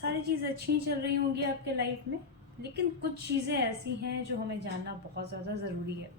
सारी चीज़ अच्छी चल रही होंगी आपके लाइफ में, लेकिन कुछ चीज़ें ऐसी हैं जो हमें जानना बहुत ज़्यादा ज़रूरी है।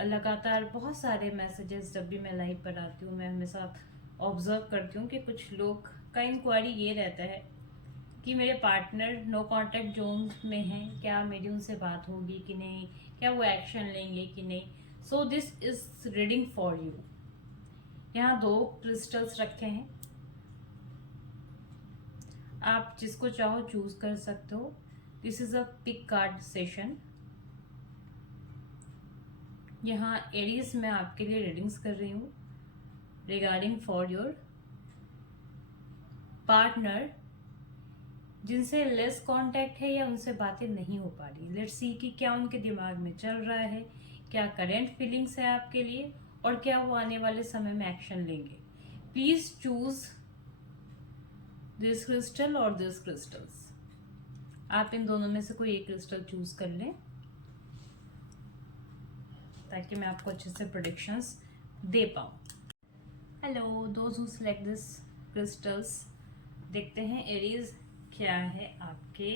लगातार बहुत सारे मैसेजेस जब भी मैं लाइव पर आती हूँ, मैं हमेशा ऑब्जर्व करती हूँ कि कुछ लोग का इंक्वायरी ये रहता है कि मेरे पार्टनर नो कांटेक्ट जोन में हैं, क्या मेरी उनसे बात होगी कि नहीं, क्या वो एक्शन लेंगे कि नहीं। So this is reading for you. यहाँ 2 क्रिस्टल्स रखे हैं, आप जिसको चाहो चूज कर सकते हो। This is a pick card session. यहाँ एरीज में आपके लिए रीडिंग्स कर रही हूँ रिगार्डिंग फॉर योर पार्टनर जिनसे लेस कांटेक्ट है या उनसे बातें नहीं हो पा रही। लेट्स सी कि क्या उनके दिमाग में चल रहा है, क्या करेंट फीलिंग्स है आपके लिए, और क्या वो आने वाले समय में एक्शन लेंगे। प्लीज चूज दिस क्रिस्टल और दिस क्रिस्टल्स। आप इन दोनों में से कोई एक क्रिस्टल चूज कर लें ताकि मैं आपको अच्छे से प्रेडिक्शंस दे पाऊँ। Hello those who select this crystals, देखते हैं एरीज क्या है आपके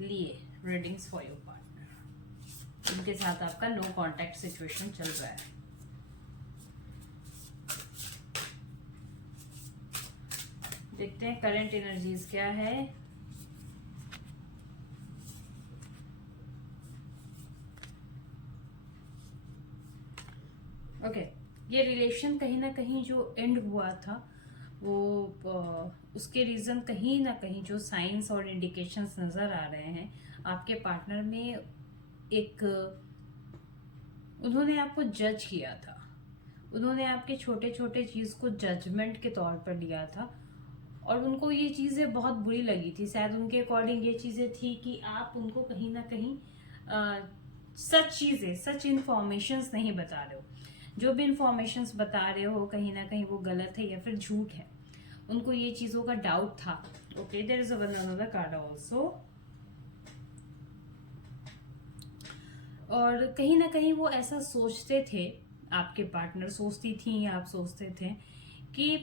लिए रीडिंग्स फॉर योर पार्टनर। उनके साथ आपका नो कांटेक्ट सिचुएशन चल रहा है। देखते हैं करंट एनर्जीज क्या है। ओके, ये रिलेशन कहीं ना कहीं जो एंड हुआ था वो उसके रीजन कहीं ना कहीं जो साइंस और इंडिकेशंस नजर आ रहे हैं आपके पार्टनर में, एक उन्होंने आपको जज किया था, उन्होंने आपके छोटे छोटे चीज को जजमेंट के तौर पर लिया था और उनको ये चीजें बहुत बुरी लगी थी। शायद उनके अकॉर्डिंग ये चीजें थी कि आप उनको कहीं ना कहीं सच चीजें, सच इंफॉर्मेशंस नहीं बता रहे हो। जो भी इंफॉर्मेशंस बता रहे हो कहीं ना कहीं वो गलत है या फिर झूठ है। उनको ये चीजों का डाउट था। Okay, there is another card also. और कहीं ना कहीं वो ऐसा सोचते थे, आपके पार्टनर सोचती थी या आप सोचते थे कि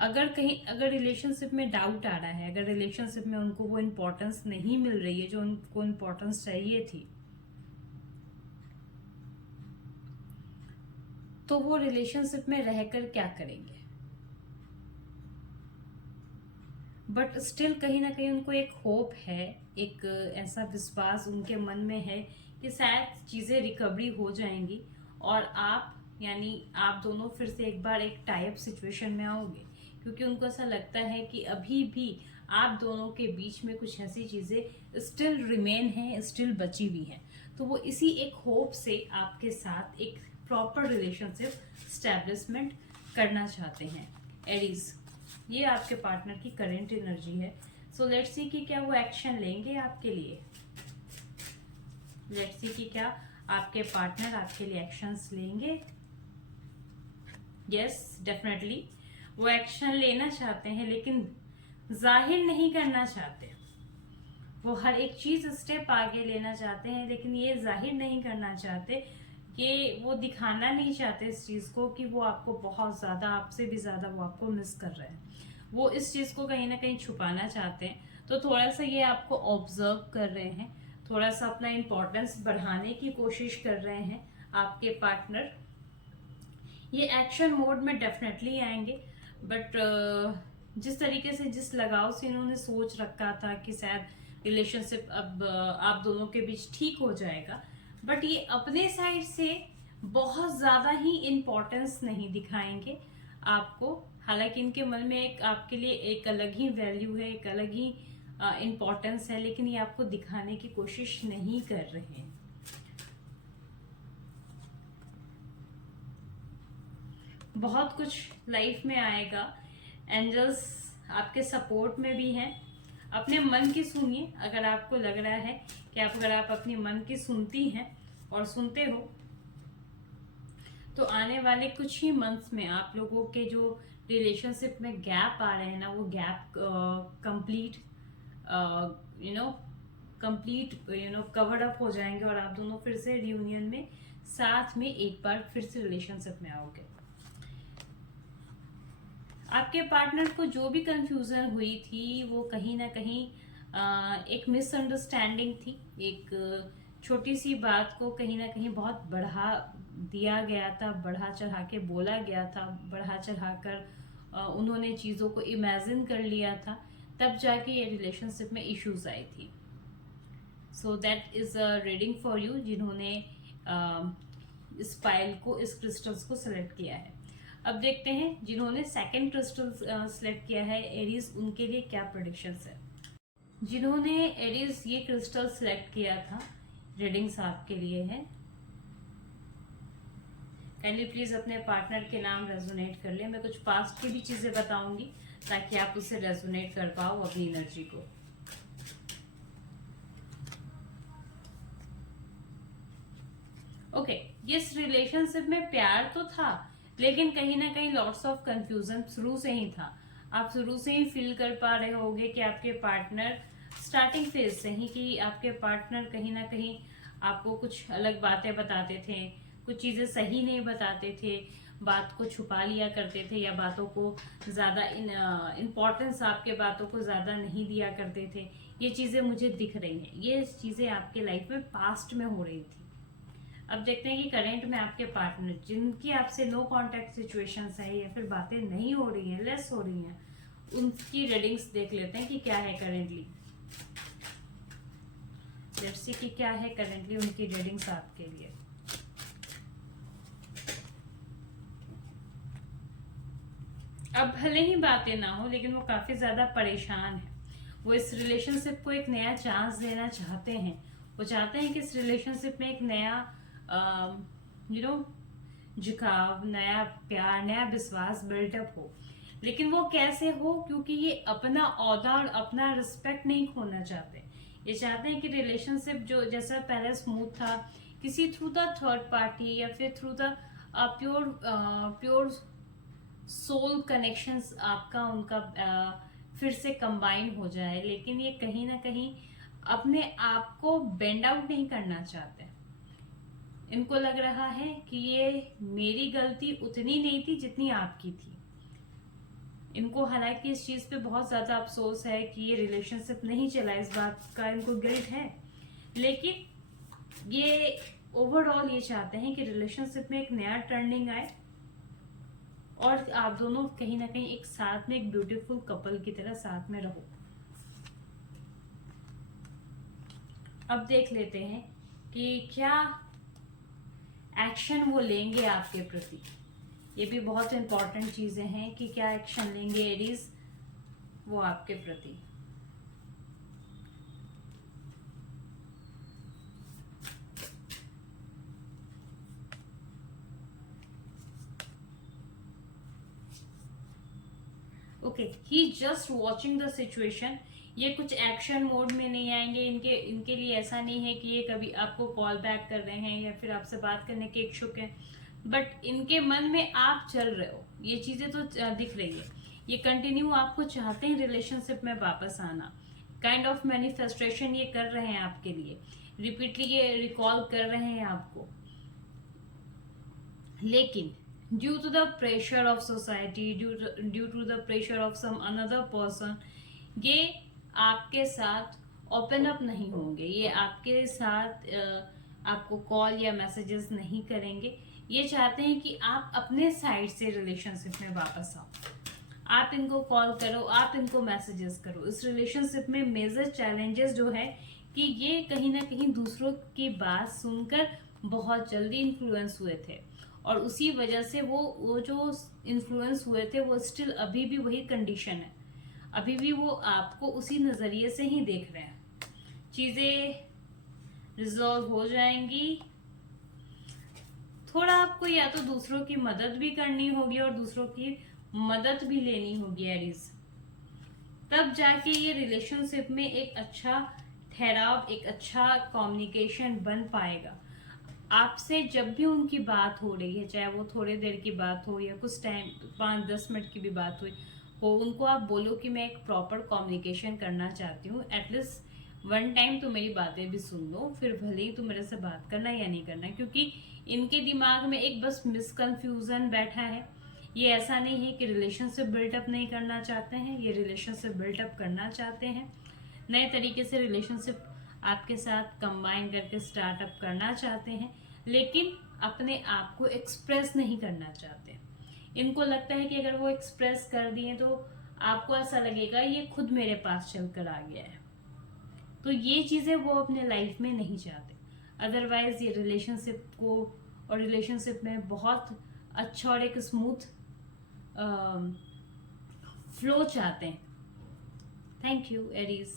अगर रिलेशनशिप में डाउट आ रहा है, अगर रिलेशनशिप में उनको वो इम्पोर्टेंस नहीं मिल रही है जो उनको इम्पोर्टेंस चाहिए थी, तो वो रिलेशनशिप में रहकर क्या करेंगे। बट स्टिल कहीं ना कहीं उनको एक होप है, एक ऐसा विश्वास उनके मन में है कि शायद चीजें रिकवरी हो जाएंगी और आप यानी आप दोनों फिर से एक बार एक टाइप सिचुएशन में आओगे, क्योंकि उनको ऐसा लगता है कि अभी भी आप दोनों के बीच में कुछ ऐसी चीजें स्टिल रिमेन हैं, स्टिल बची हुई हैं। तो वो इसी एक होप से आपके साथ एक प्रॉपर रिलेशनशिप स्टैब्लिशमेंट करना चाहते हैं। एरीज, ये आपके पार्टनर की करेंट एनर्जी है। सो लेट्स सी कि क्या वो एक्शन लेंगे आपके लिए। लेट्स सी कि क्या आपके पार्टनर आपके लिए एक्शंस लेंगे। यस, डेफिनेटली वो एक्शन लेना चाहते हैं लेकिन जाहिर नहीं करना चाहते। वो हर एक चीज स्टेप आगे लेना चाहते हैं लेकिन ये जाहिर नहीं करना चाहते, कि वो दिखाना नहीं चाहते इस चीज को कि वो आपको बहुत ज्यादा, आपसे भी ज्यादा वो आपको मिस कर रहे हैं। वो इस चीज को कहीं ना कहीं छुपाना चाहते हैं। तो थोड़ा सा ये आपको ऑब्जर्व कर रहे हैं, थोड़ा सा अपना इम्पोर्टेंस बढ़ाने की कोशिश कर रहे हैं आपके पार्टनर। ये एक्शन मोड में डेफिनेटली आएंगे, बट जिस तरीके से, जिस लगाव से इन्होंने सोच रखा था कि शायद रिलेशनशिप अब आप दोनों के बीच ठीक हो जाएगा, बट ये अपने साइड से बहुत ज्यादा ही इम्पोर्टेंस नहीं दिखाएंगे आपको। हालांकि इनके मन में एक आपके लिए एक अलग ही वैल्यू है, एक अलग ही इम्पोर्टेंस है, लेकिन ये आपको दिखाने की कोशिश नहीं कर रहे हैं। बहुत कुछ लाइफ में आएगा, एंजल्स आपके सपोर्ट में भी हैं। अपने मन की सुनिए। अगर आपको लग रहा है कि अगर आप अपनी मन की सुनती हैं और सुनते हो, तो आने वाले कुछ ही मंथ्स में आप लोगों के जो रिलेशनशिप में गैप आ रहे हैं ना, वो गैप कंप्लीट कवर्ड अप हो जाएंगे और आप दोनों फिर से रियूनियन में साथ में एक बार फिर से रिलेशनशिप में आओगे। आपके पार्टनर को जो भी कंफ्यूजन हुई थी वो कहीं ना कहीं एक मिसअंडरस्टैंडिंग थी। एक छोटी सी बात को कहीं ना कहीं बहुत बढ़ा दिया गया था, बढ़ा चढ़ा के बोला गया था, बढ़ा चढ़ा कर उन्होंने चीज़ों को इमेजिन कर लिया था, तब जाके ये रिलेशनशिप में इश्यूज आई थी। So that is a reading for you जिन्होंने इस फाइल को, इस क्रिस्टल्स को सिलेक्ट किया है। अब देखते हैं जिन्होंने सेकंड क्रिस्टल सिलेक्ट किया है एरीज, उनके लिए क्या प्रेडिक्शंस है। जिन्होंने एरीज ये क्रिस्टल सिलेक्ट किया था, रीडिंग्स आपके लिए है। काइंडली प्लीज अपने पार्टनर के नाम रेजोनेट कर ले। मैं कुछ पास्ट की भी चीजें बताऊंगी ताकि आप उससे रेजोनेट कर पाओ अपनी एनर्जी को। ओके, इस रिलेशनशिप में प्यार तो था लेकिन कहीं ना कहीं लॉट्स ऑफ कंफ्यूजन शुरू से ही था। आप शुरू से ही फील कर पा रहे होगे कि आपके पार्टनर स्टार्टिंग फेज से ही, कि आपके पार्टनर कहीं ना कहीं आपको कुछ अलग बातें बताते थे, कुछ चीजें सही नहीं बताते थे, बात को छुपा लिया करते थे, या बातों को ज्यादा इम्पोर्टेंस आपके बातों को ज्यादा नहीं दिया करते थे। ये चीजें मुझे दिख रही हैं, ये चीजें आपके लाइफ में पास्ट में हो रही थी। अब देखते हैं कि करंट में आपके पार्टनर जिनकी आपसे नो कांटेक्ट सिचुएशंस है या फिर बातें नहीं हो रही हैं, लेस हो रही हैं, उनकी रीडिंग्स देख लेते हैं कि क्या है करेंटली। लेट्स सी कि क्या है करेंटली उनकी रीडिंग्स आपके लिए। अब भले ही बातें ना हो लेकिन वो काफी ज्यादा परेशान है। वो इस रिलेशनशिप को एक नया चांस देना चाहते हैं। वो चाहते हैं कि इस रिलेशनशिप में एक नया झुकाव, नया प्यार, नया विश्वास बिल्टअप हो। लेकिन वो कैसे हो, क्योंकि ये अपना ओहदा और अपना रिस्पेक्ट नहीं खोना चाहते। ये चाहते हैं कि रिलेशनशिप जो जैसा पहले स्मूथ था, किसी थ्रू द थर्ड पार्टी या फिर through the pure soul connections आपका उनका फिर से कंबाइन हो जाए। लेकिन ये कहीं ना कहीं अपने आप को बेंड आउट नहीं करना चाहते। इनको लग रहा है कि ये मेरी गलती उतनी नहीं थी जितनी आपकी थी। इनको हालांकि इस चीज पे बहुत ज्यादा अफसोस है कि ये रिलेशनशिप नहीं चला, इस बात का इनको गिल्ट है। लेकिन ये ओवरऑल ये चाहते हैं कि रिलेशनशिप में एक नया टर्निंग आए और आप दोनों कहीं ना कहीं एक साथ में, एक ब्यूटीफुल कपल की तरह साथ में रहो। अब देख लेते हैं कि क्या एक्शन वो लेंगे आपके प्रति। ये भी बहुत इंपॉर्टेंट चीजें हैं कि क्या एक्शन लेंगे एरीज वो आपके प्रति। Okay, he just watching the situation. ये कुछ एक्शन मोड में नहीं आएंगे। इनके लिए ऐसा नहीं है कि ये कभी आपको कॉल बैक कर रहे हैं या फिर आपसे बात करने के इच्छुक हैं, बट इनके मन में आप चल रहे हो, ये चीजें तो दिख रही है। ये कंटिन्यू आपको चाहते हैं रिलेशनशिप में वापस आना। काइंड ऑफ मैनिफेस्टेशन ये कर रहे हैं आपके लिए, रिपीटली ये रिकॉल कर रहे हैं आपको। लेकिन due to the pressure of society, due to the pressure of some another person, ये आपके साथ ओपन अप नहीं होंगे। ये आपके साथ आपको कॉल या मैसेजेस नहीं करेंगे। ये चाहते हैं कि आप अपने साइड से रिलेशनशिप में वापस आओ। आप इनको कॉल करो, आप इनको मैसेजेस करो। इस रिलेशनशिप में मेजर चैलेंजेस जो है कि ये कहीं ना कहीं दूसरों की बात सुनकर बहुत जल्दी इन्फ्लुएंस हुए थे, और उसी वजह से वो जो इन्फ्लुएंस हुए थे वो स्टिल अभी भी वही कंडीशन है। अभी भी वो आपको उसी नजरिए से ही देख रहे हैं। चीजें रिजॉल्व हो जाएंगी। थोड़ा आपको या तो दूसरों की मदद भी करनी होगी और दूसरों की मदद भी लेनी होगी एरीज, तब जाके ये रिलेशनशिप में एक अच्छा ठहराव, एक अच्छा कम्युनिकेशन बन पाएगा। आपसे जब भी उनकी बात हो रही है, चाहे वो थोड़ी देर की बात हो या कुछ टाइम 5-10 मिनट की भी बात हुई हो, उनको आप बोलो कि मैं एक प्रॉपर कम्युनिकेशन करना चाहती हूँ, एटलीस्ट 1 टाइम तो मेरी बातें भी सुन लो, फिर भले ही तुम मेरे से बात करना या नहीं करना। क्योंकि इनके दिमाग में एक बस मिसकंफ्यूजन बैठा है, ये ऐसा नहीं है कि रिलेशनशिप बिल्डअप नहीं करना चाहते हैं, ये रिलेशनशिप बिल्डअप करना चाहते हैं। नए तरीके से रिलेशनशिप आपके साथ कंबाइन करके स्टार्टअप करना चाहते हैं, लेकिन अपने आप को एक्सप्रेस नहीं करना चाहते। इनको लगता है कि अगर वो एक्सप्रेस कर दिए तो आपको ऐसा लगेगा ये खुद मेरे पास चल कर आ गया है। तो ये चीज़ें वो अपने लाइफ में नहीं चाहते। अदरवाइज ये रिलेशनशिप को और रिलेशनशिप में बहुत अच्छा और एक स्मूथ फ्लो चाहते हैं। Thank you Aries.